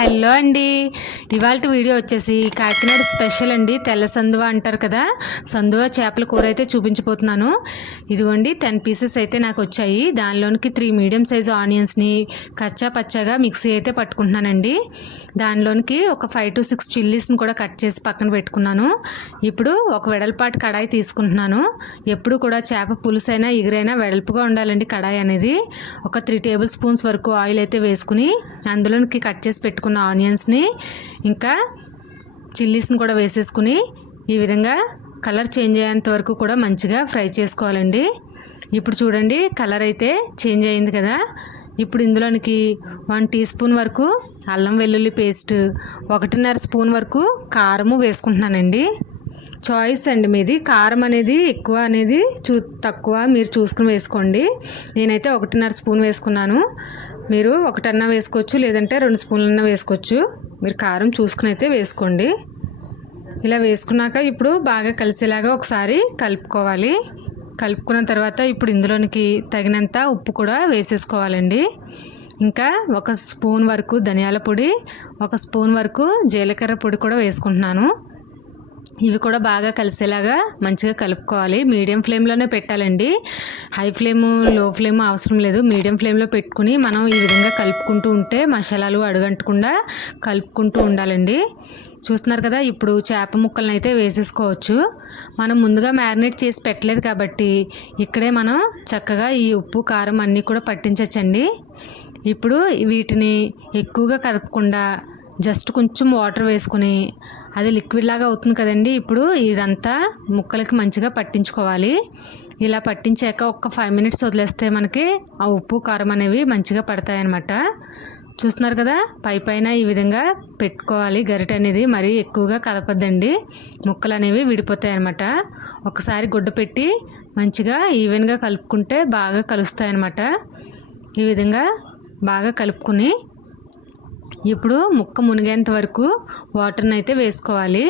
Hello అండి, ఇవాళ video వచ్చేసి కాకినాడ స్పెషల్ అండి. తెల్ల సందువ అంటారు కదా, సందువ చేపల కూర అయితే చూపించబోతున్నాను. ఇదిగోండి 10 పీసెస్ అయితే నాకు వచ్చాయి. దానిలోనికి 3 మీడియం సైజు ఆనియన్స్ని కచ్చా పచ్చాగా మిక్సీ అయితే పట్టుకుంటున్నానండి. దానిలోనికి ఒక 5 to 6 చిల్లీస్ని కూడా కట్ చేసి పక్కన పెట్టుకున్నాను. ఇప్పుడు ఒక వెడల్పాటి కడాయి తీసుకుంటున్నాను. ఎప్పుడు కూడా చేప పులుసు అయినా ఎగురైనా వెడల్పుగా ఉండాలండి కడాయి అనేది. ఒక 3 టేబుల్ స్పూన్స్ వరకు ఆయిల్ అయితే వేసుకుని అందులోనికి కట్ చేసి పెట్టుకున్న ఆనియన్స్ని ఇంకా చిల్లీస్ని కూడా వేసేసుకుని ఈ విధంగా కలర్ చేంజ్ అయ్యేంత వరకు కూడా మంచిగా ఫ్రై చేసుకోవాలండి. ఇప్పుడు చూడండి కలర్ అయితే చేంజ్ అయింది కదా. ఇప్పుడు ఇందులోనికి 1 టీ స్పూన్ వరకు అల్లం వెల్లుల్లి పేస్ట్, 1.5 స్పూన్ వరకు కారము వేసుకుంటున్నానండి. చాయిస్ అండి మీది, కారం అనేది ఎక్కువ అనేది తక్కువ మీరు చూసుకుని వేసుకోండి. నేనైతే 1.5 స్పూన్ వేసుకున్నాను. మీరు 1 వేసుకోవచ్చు, లేదంటే 2 స్పూన్లన్నా వేసుకోవచ్చు. మీరు కారం చూసుకుని అయితే వేసుకోండి. ఇలా వేసుకున్నాక ఇప్పుడు బాగా కలిసేలాగా ఒకసారి కలుపుకోవాలి. కలుపుకున్న తర్వాత ఇప్పుడు ఇందులోనికి తగినంత ఉప్పు కూడా వేసేసుకోవాలండి. ఇంకా 1 స్పూన్ వరకు ధనియాల పొడి, 1 స్పూన్ వరకు జీలకర్ర పొడి కూడా వేసుకుంటున్నాను. ఇవి కూడా బాగా కలిసేలాగా మంచిగా కలుపుకోవాలి. మీడియం ఫ్లేమ్లోనే పెట్టాలండి. హై ఫ్లేమ్ లో ఫ్లేమ్ అవసరం లేదు. మీడియం ఫ్లేమ్లో పెట్టుకుని మనం ఈ విధంగా కలుపుకుంటూ ఉంటే మసాలాలు అడుగంటకుండా కలుపుకుంటూ ఉండాలండి. చూస్తున్నారు కదా, ఇప్పుడు చేప ముక్కలను అయితే వేసేసుకోవచ్చు. మనం ముందుగా మ్యారినేట్ చేసి పెట్టలేదు కాబట్టి ఇక్కడే మనం చక్కగా ఈ ఉప్పు కారం అన్నీ కూడా పట్టించవచ్చండి. ఇప్పుడు వీటిని ఎక్కువగా కదపకుండా జస్ట్ కొంచెం వాటర్ వేసుకుని అది లిక్విడ్ లాగా అవుతుంది కదండి. ఇప్పుడు ఇదంతా ముక్కలకి మంచిగా పట్టించుకోవాలి. ఇలా పట్టించాక ఒక 5 మినిట్స్ వదిలేస్తే మనకి ఆ ఉప్పు కారం అనేవి మంచిగా పడతాయి అన్నమాట. చూస్తున్నారు కదా, పైన ఈ విధంగా పెట్టుకోవాలి. గరిటె అనేది మరీ ఎక్కువగా కదపద్దండి, ముక్కలు అనేవి విడిపోతాయి అన్నమాట. ఒకసారి గుడ్డ పెట్టి మంచిగా ఈవెన్గా కలుపుకుంటే బాగా కలుస్తాయి అన్నమాట. ఈ విధంగా బాగా కలుపుకుని ఇప్పుడు ముక్క మునిగేంత వరకు వాటర్ని అయితే వేసుకోవాలి.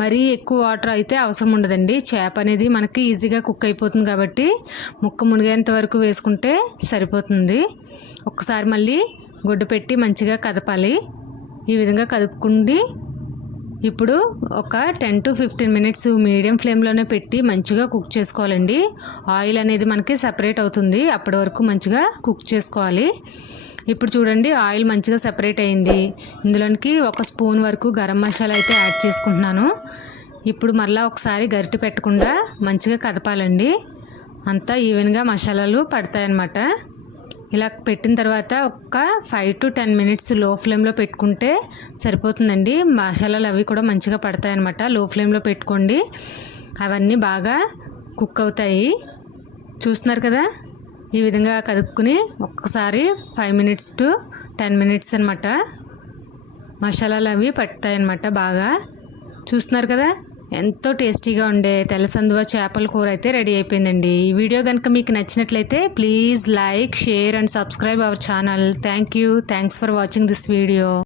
మరీ ఎక్కువ వాటర్ అయితే అవసరం ఉండదండి. చేప అనేది మనకి ఈజీగా కుక్ అయిపోతుంది కాబట్టి ముక్క మునిగేంత వరకు వేసుకుంటే సరిపోతుంది. ఒకసారి మళ్ళీ గుడ్డ పెట్టి మంచిగా కదపాలి. ఈ విధంగా కదుపుకుండి ఇప్పుడు ఒక 10 to 15 మినిట్స్ మీడియం ఫ్లేమ్లోనే పెట్టి మంచిగా కుక్ చేసుకోవాలండి. ఆయిల్ అనేది మనకి సెపరేట్ అవుతుంది, అప్పటి వరకు మంచిగా కుక్ చేసుకోవాలి. ఇప్పుడు చూడండి ఆయిల్ మంచిగా సెపరేట్ అయింది. ఇందులోనికి 1 స్పూన్ వరకు గరం మసాలా అయితే యాడ్ చేసుకుంటున్నాను. ఇప్పుడు మరలా ఒకసారి గరిటె పెట్టకుండా మంచిగా కదపాలండి. అంతా ఈవెన్గా మసాలాలు పడతాయన్నమాట. ఇలా పెట్టిన తర్వాత ఒక 5 to 10 మినిట్స్ లో ఫ్లేమ్లో పెట్టుకుంటే సరిపోతుందండి. మసాలాలు అవి కూడా మంచిగా పడతాయన్నమాట. లో ఫ్లేమ్లో పెట్టుకోండి, అవన్నీ బాగా కుక్ అవుతాయి. చూస్తున్నారు కదా, ఈ విధంగా కదుపుకుని ఒక్కసారి 5 మినిట్స్ to 10 మినిట్స్ అనమాట మసాలాలు అవి పడతాయన్నమాట బాగా. చూస్తున్నారు కదా, ఎంతో టేస్టీగా ఉండే తెల్లసందువ చేపల కూర అయితే రెడీ అయిపోయిందండి. ఈ వీడియో కనుక మీకు నచ్చినట్లయితే please like, share and subscribe our channel. Thanks for watching this video.